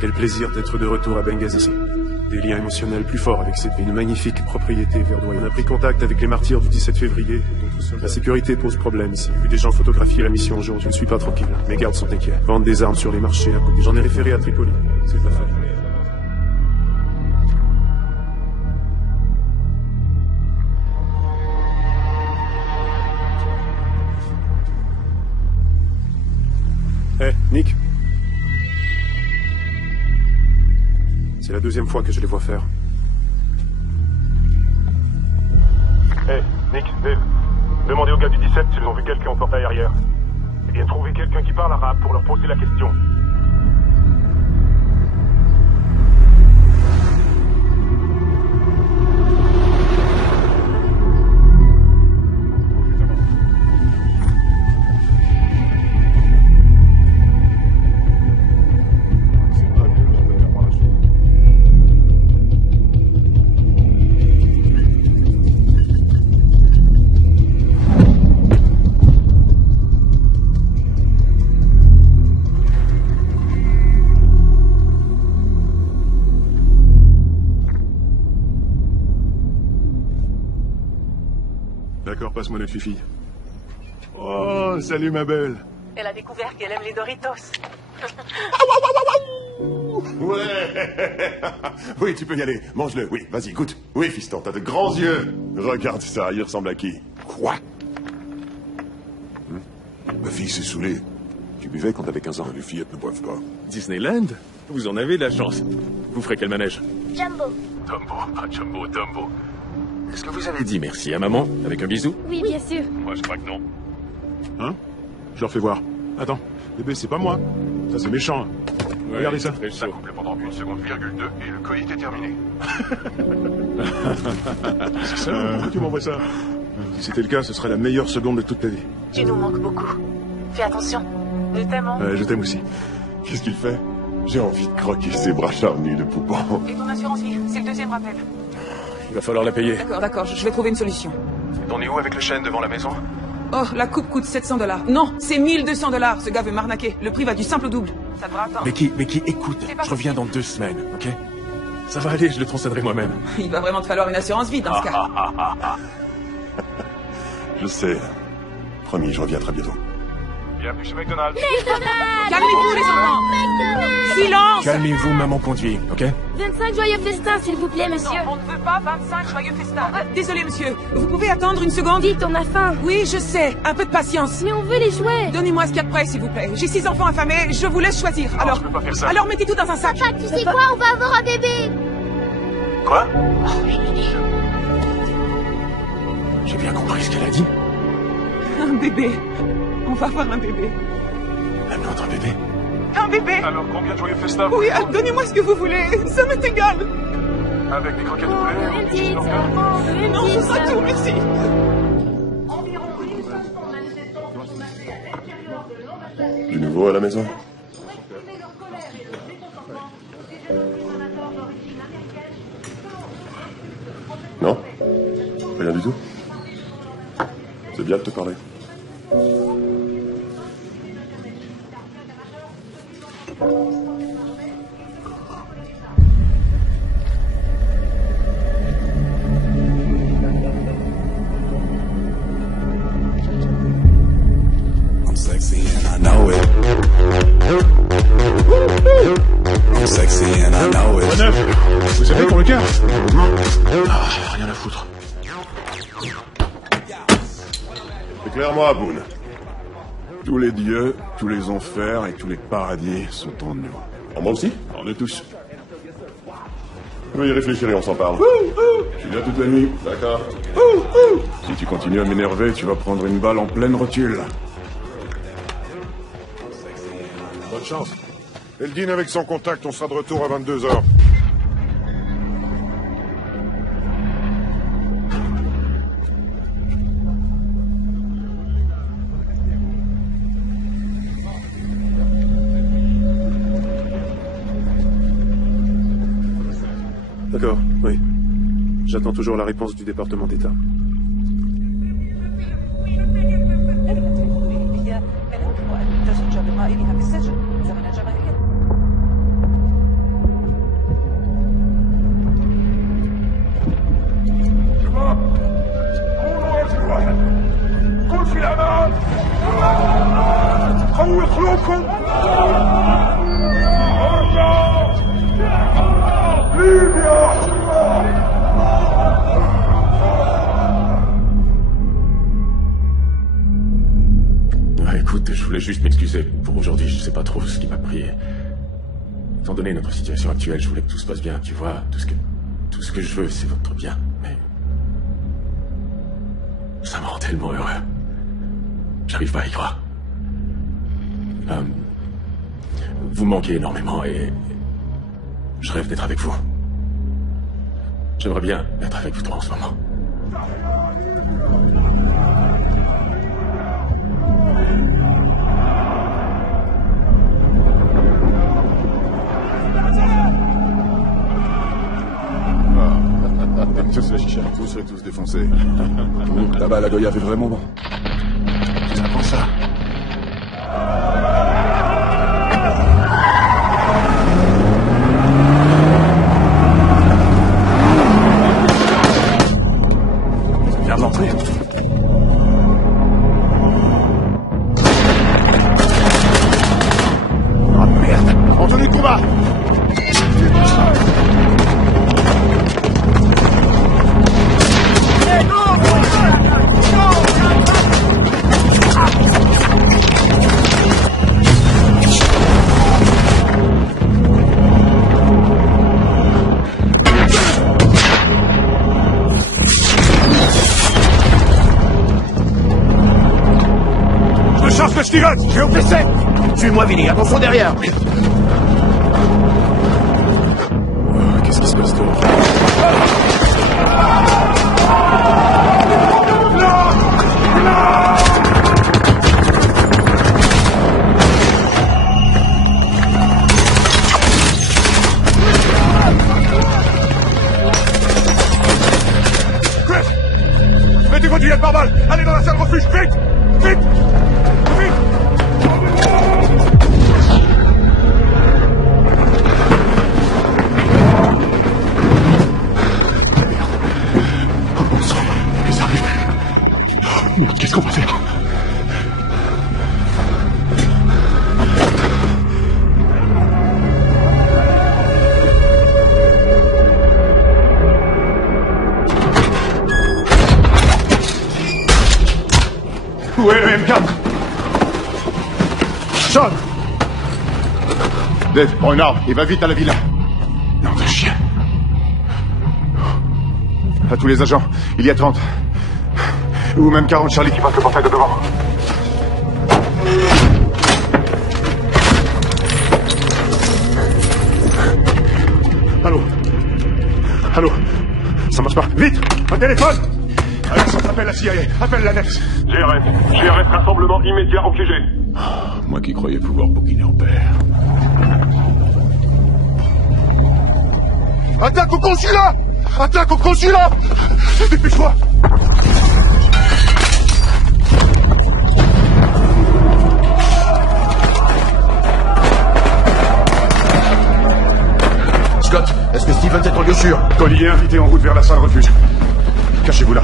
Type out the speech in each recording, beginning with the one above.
Quel plaisir d'être de retour à Benghazi. Des liens émotionnels plus forts avec cette ville. Une magnifique propriété verdoyante. On a pris contact avec les martyrs du 17 février. La sécurité pose problème ici. J'ai vu des gens photographier la mission aujourd'hui. Je ne suis pas tranquille. Mes gardes sont inquiets. Vendent des armes sur les marchés à côté. J'en ai référé à Tripoli. C'est pas fait. Hé, Nick. C'est la deuxième fois que je les vois faire. Hey, Nick, Dave. Demandez aux gars du 17 s'ils ont vu quelqu'un en portail arrière. Eh bien, trouvez quelqu'un qui parle arabe pour leur poser la question. D'accord, passe-moi notre fifi. Oh, salut ma belle. Elle a découvert qu'elle aime les Doritos. Ouais. Oui, tu peux y aller. Mange-le. Oui, vas-y, goûte. Oui, fiston, t'as de grands yeux. Regarde ça, il ressemble à qui? Quoi? Ma fille s'est saoulée. Tu buvais quand t'avais 15 ans. Les fillettes ne boivent pas. Disneyland? Vous en avez de la chance. Vous ferez quel manège? Jumbo. Dumbo, pas Jumbo, Dumbo. Est-ce que vous avez dit merci à maman avec un bisou? Oui, bien sûr. Moi, je crois que non. Hein? Je leur fais voir. Attends, bébé, c'est pas moi. Ça, c'est méchant. Ouais, Regardez ça. très Ça chaud. couple pendant 1 seconde, virgule 2 et le coït est terminé. C'est ça? Pourquoi tu m'envoies ça? Si c'était le cas, ce serait la meilleure seconde de toute ta vie. Tu nous manques beaucoup. Fais attention. Nous t'aimons. Je t'aime aussi. Qu'est-ce qu'il fait? J'ai envie de croquer ses bras charnus de poupon. Et ton assurance vie, c'est le deuxième rappel. Il va falloir la payer. D'accord, je vais trouver une solution. T'en es où avec le chêne devant la maison? Oh, la coupe coûte $700. Non, c'est $1200. Ce gars veut m'arnaquer. Le prix va du simple au double. Ça devra attendre. Mais qui, écoute, C'est pas je reviens dans 2 semaines, ok? Ça va aller, je le transcéderai moi-même. Il va vraiment te falloir une assurance vie dans ce cas. Je sais. Promis, je reviens très bientôt. Bienvenue chez McDonald's. Calmez-vous, les enfants. Silence. Calmez-vous, maman conduit, ok? 25 joyeux festins, s'il vous plaît, monsieur. On ne veut pas 25 joyeux festins. Désolé, monsieur. Vous pouvez attendre une seconde? Vite, on a faim. Oui, je sais. Un peu de patience. Mais on veut les jouets. Donnez-moi ce qu'il y a de près, s'il vous plaît. J'ai 6 enfants affamés. Je vous laisse choisir. Non, je peux pas faire ça. Alors mettez tout dans un sac. Papa, tu sais quoi? On va avoir un bébé. Quoi? J'ai bien compris ce qu'elle a dit. Un bébé. On va avoir un bébé. Un autre bébé. Un bébé. Alors, combien de joyeux festins? Oui, donnez-moi ce que vous voulez. Ça m'est égal. Avec des croquettes de On poulet? veut une petite. On veut une Non, ce petite. sera tout, merci. Du nouveau à la maison? Non? Rien du tout? C'est bien de te parler. I'm sexy and I know it. I'm sexy and I know it. Neuf. Vous avez pour le cœur? Ah, rien à foutre. Éclaire-moi, Boone. Tous les dieux, tous les enfers et tous les paradis sont en nous. En moi aussi? En eux tous. Je vais y réfléchir et on s'en parle. Je suis là toute la nuit. D'accord. Si tu continues à m'énerver, tu vas prendre une balle en pleine rotule. Bonne chance. Eldin avec son contact, on sera de retour à 22h. D'accord, oui. J'attends toujours la réponse du département d'État. Écoute, je voulais juste m'excuser pour aujourd'hui. Je sais pas trop ce qui m'a pris. Étant donné notre situation actuelle, je voulais que tout se passe bien, tu vois. Tout ce que je veux, c'est votre bien. Mais ça me rend tellement heureux. J'arrive pas à y croire. Vous manquez énormément et je rêve d'être avec vous. J'aimerais bien être avec vous trois en ce moment. Tous la chicha. Vous serez tous défoncés. Là-bas, la Goya fait vraiment bon. Ça prend ça. Viens d'entrer. Ah merde! En tenue de combat! Je tirote! J'ai au PC! Suis-moi, Vinny, attention derrière! Qu'est-ce qui se passe dehors? Chris! Mettez votre gilet pare-balles! Allez dans la salle refuge! Vite! Vite! Qu'est-ce qu'on va faire? Où est le M4? Sean! Dave, prends une arme et va vite à la villa. Nom de chien. À tous les agents, il y a 30. Ou même 40 Charlie qui passe le portail de devant. Allô? Allô? Ça marche pas. Vite! Un téléphone! Alex, appelle la CIA. Appelle l'annexe. GRS, rassemblement immédiat au QG. Moi qui croyais pouvoir bouquiner en père. Attaque au consulat! Attaque au consulat! Dépêche-toi! Scott, est-ce que Stevens est en lieu sûr? Collier invité en route vers la salle refuge. Cachez-vous là.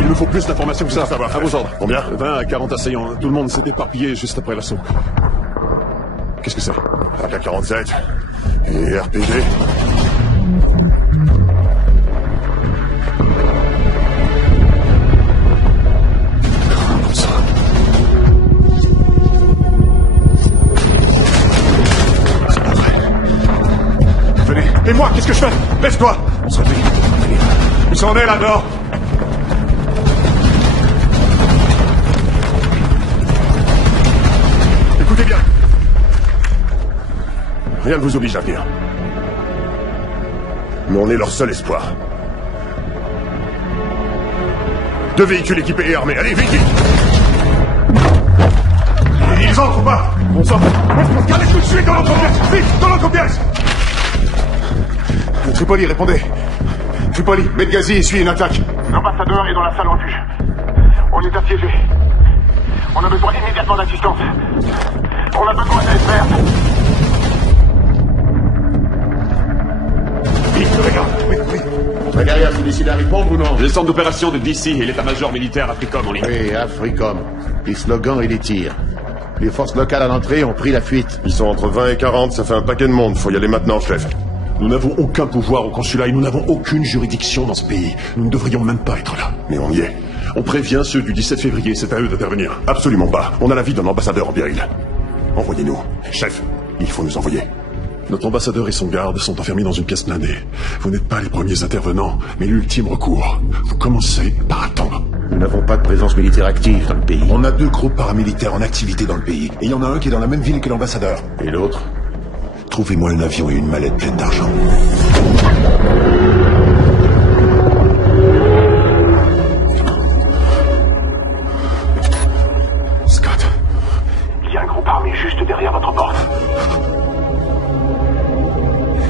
Il nous faut plus d'informations que ça. Ça va, à vos ordres. Combien? 20 à 40 assaillants. Tout le monde s'est éparpillé juste après l'assaut. Qu'est-ce que c'est? AK-47 et RPG. Venez. Et moi, qu'est-ce que je fais? Baisse-toi. On se réveille. Où ça en est là-dedans? Écoutez bien. Rien ne vous oblige à venir. Mais on est leur seul espoir. 2 véhicules équipés et armés. Allez, vite, vite! Ils entrent ou pas? On sort. Allez tout de suite dans l'autre pièce! Vite, dans l'autre pièce! Tripoli, répondez. Tripoli, Benghazi essuie une attaque. L'ambassadeur est dans la salle refuge. On est assiégé. On a besoin immédiatement d'assistance. On a besoin d'aide verte. Vite, regarde. Oui. La guerrière, tu décides à répondre ou non? Le centre d'opération de DC et l'état-major militaire Africom en ligne. Oui, Africom. Les slogans et les tirs. Les forces locales à l'entrée ont pris la fuite. Ils sont entre 20 et 40, ça fait un paquet de monde. Faut y aller maintenant, chef. Nous n'avons aucun pouvoir au consulat et nous n'avons aucune juridiction dans ce pays. Nous ne devrions même pas être là. Mais on y est. On prévient ceux du 17 février, c'est à eux d'intervenir. Absolument pas. On a la vie d'un ambassadeur en péril. Envoyez-nous. Chef, il faut nous envoyer. Notre ambassadeur et son garde sont enfermés dans une pièce blindée. Vous n'êtes pas les premiers intervenants, mais l'ultime recours. Vous commencez par attendre. Nous n'avons pas de présence militaire active dans le pays. On a 2 groupes paramilitaires en activité dans le pays. Et il y en a un qui est dans la même ville que l'ambassadeur. Et l'autre? Trouvez-moi un avion et une mallette pleine d'argent. Scott. Il y a un groupe armé juste derrière votre porte.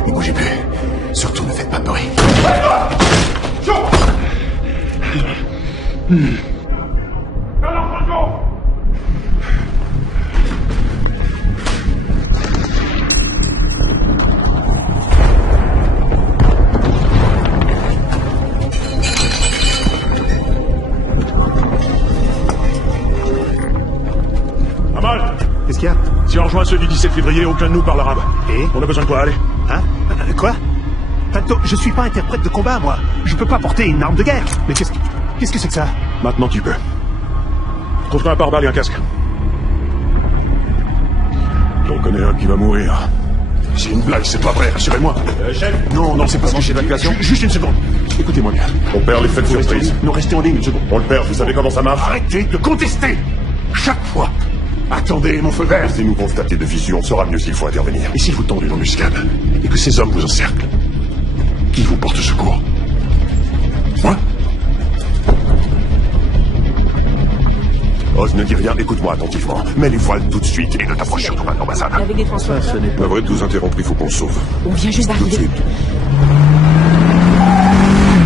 Ne bougez plus. Surtout ne faites pas de bruit. Amal, Qu'est-ce qu'il y a? si on rejoint ceux du 17 février, aucun de nous parle arabe. Et? On a besoin de toi, allez. Hein? Quoi? Attends, je suis pas interprète de combat, moi. Je peux pas porter une arme de guerre. Mais qu'est-ce que c'est que ça? Maintenant tu peux. Trouve-toi un pare-balles et un casque. J'en connais un qui va mourir. C'est une blague, c'est pas vrai, rassurez-moi. Chef. Non, c'est pas ce que j'ai d'évacuation. Juste une seconde. Écoutez-moi bien. On perd l'effet de surprise. Non, restez en ligne une seconde. On le perd, vous savez comment ça marche? Arrêtez de contester. Chaque fois. Attendez mon feu vert. Si nous constatez de visu, on saura mieux s'il faut intervenir. Et s'ils vous tendent une embuscade, et que ces hommes vous encerclent, qui vous porte secours? Moi? Oz, ne dis rien, écoute-moi attentivement. Mets les voiles tout de suite et ne t'approche surtout pas de l'ambassade. Avec des transporteurs. Navré de vous interrompre, il faut qu'on se sauve. On vient juste Tout de d'arriver. suite.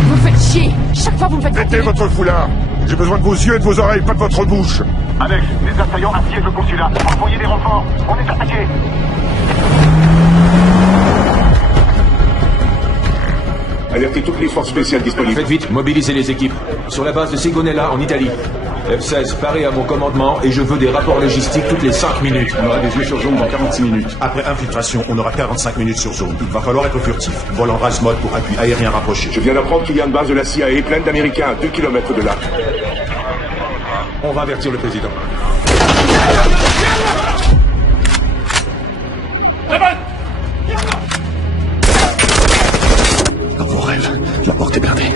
Vous me faites chier. Chaque fois, vous me faites Mettez votre foulard. J'ai besoin de vos yeux et de vos oreilles, pas de votre bouche. Alex, les assaillants assiègent le consulat. Envoyez des renforts. On est attaqué. Alertez toutes les forces spéciales disponibles. Faites vite, mobilisez les équipes. Sur la base de Sigonella, en Italie. F-16, paré à mon commandement et je veux des rapports logistiques toutes les 5 minutes. On aura des yeux sur zone dans 46 minutes. Après infiltration, on aura 45 minutes sur zone. Il va falloir être furtif. Vol en rase mode pour appui aérien rapproché. Je viens d'apprendre qu'il y a une base de la CIA pleine d'Américains à 2 km de là. On va avertir le président. Dans vos rêves, la porte est blindée.